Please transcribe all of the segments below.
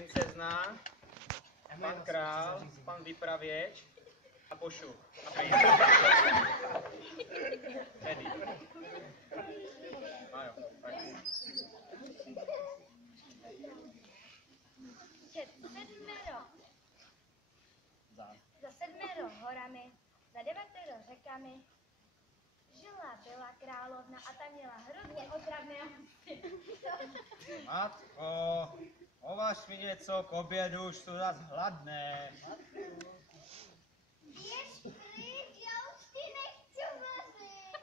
princezna, pan král, pan vypravěč a pošup. A princ. Tedy. No jo, tak. Za 7 horami, za 9 řekami, byla královna a ta měla hrozně otravné hosty. Matko, ovaž mi něco k obědu, už jsou zas hladné. Běž pryč, já už ti nechci vařit.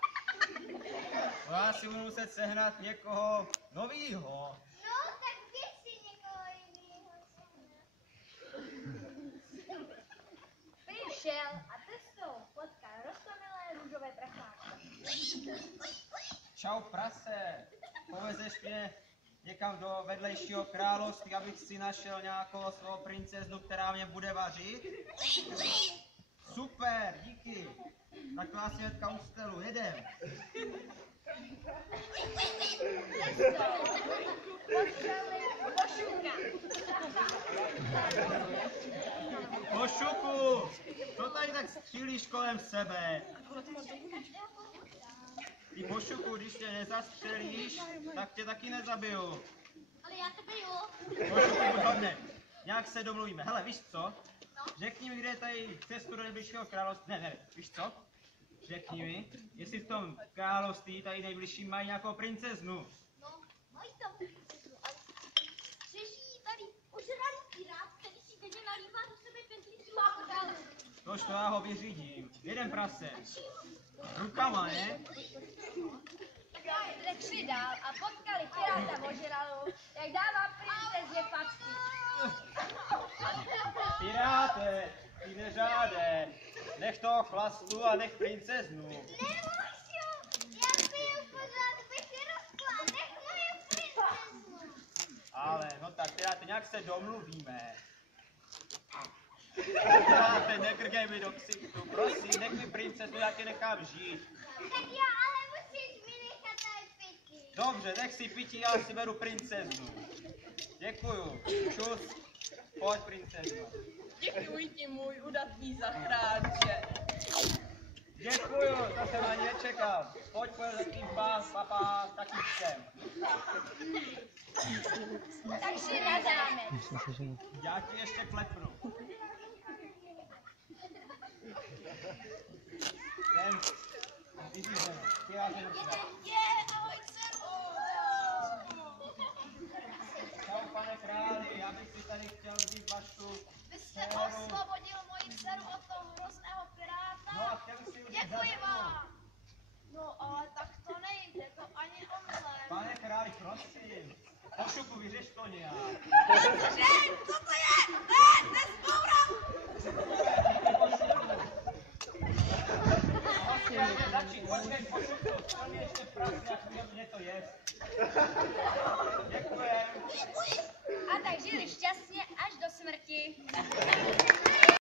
Já si budu muset sehnat někoho novýho. No, tak běž si někoho jinýho sehnat. Přišel a cestou potkal roztomilé růžové pracháčky. Čau prase, povezeš mě někam do vedlejšího království, abych si našel nějakou svou princeznu, která mě bude vařit? Super, díky. Tak to asi hnedka u stelu, jedem. Pošuku, co tady tak střílíš kolem sebe? Ty pošuku, když tě nezastřelíš, tak tě taky nezabiju. Ale já to biju. Pošuku, buď hodnej. Nějak se domluvíme. Hele, víš co? Řekni mi, kde je tady cestu do nejbližšího království. Ne, víš co? Řekni mi, jestli v tom království tady nejbližší mají nějakou princeznu. No, mají tam princeznu, ale řeší tady ožralý pirát, který si denně nalívá do sebe 5 litrů alkoholu. Tož to já ho vyřídím. Jeden prase. Rukama, ne? Tak šli dál a potkali piráta ožralou, jak dává princezně facky. Piráte, ty neřáde. Nech toho chlastu a nech princeznu. Nemůžu, já piju pořád, bych ji rozkla, nech moje princeznu. Ale, no tak piráte, nějak se domluvíme. Piráte, nekrkej mi do ksichtu, prosím, nech mi princeznu, já tě nechám žít. Tak já ale musíš mi nechat tady pití. Dobře, nech si pití, já si beru princeznu. Děkuju. Čus, pojď princeznu. Děkuji ti, můj udatný zachránče. Děkuju, to jsem ani nečekal. Pojď za tím papa, taky sem. Tak šli na zámek. Já ti ještě klepnu. Ten, vyřízeno, piráte začíná. Ahoj, dceru. Čau, pane králi, já bych si tady chtěl vzít vašu Vy jste dceru. osvobodil moji dceru od toho hrozného piráta. No a chtěl si vzít Děkuji za vám. No ale tak to nejde, to ani omlem. Pane králi, prosím. Pošuku, vyřeš to nějak. Cože? Co to je? Ne, nezbouram. Začít, počkej, pošuku, to mě ještě pracně, jak mě to jest. Děkujem. A tak žili šťastně.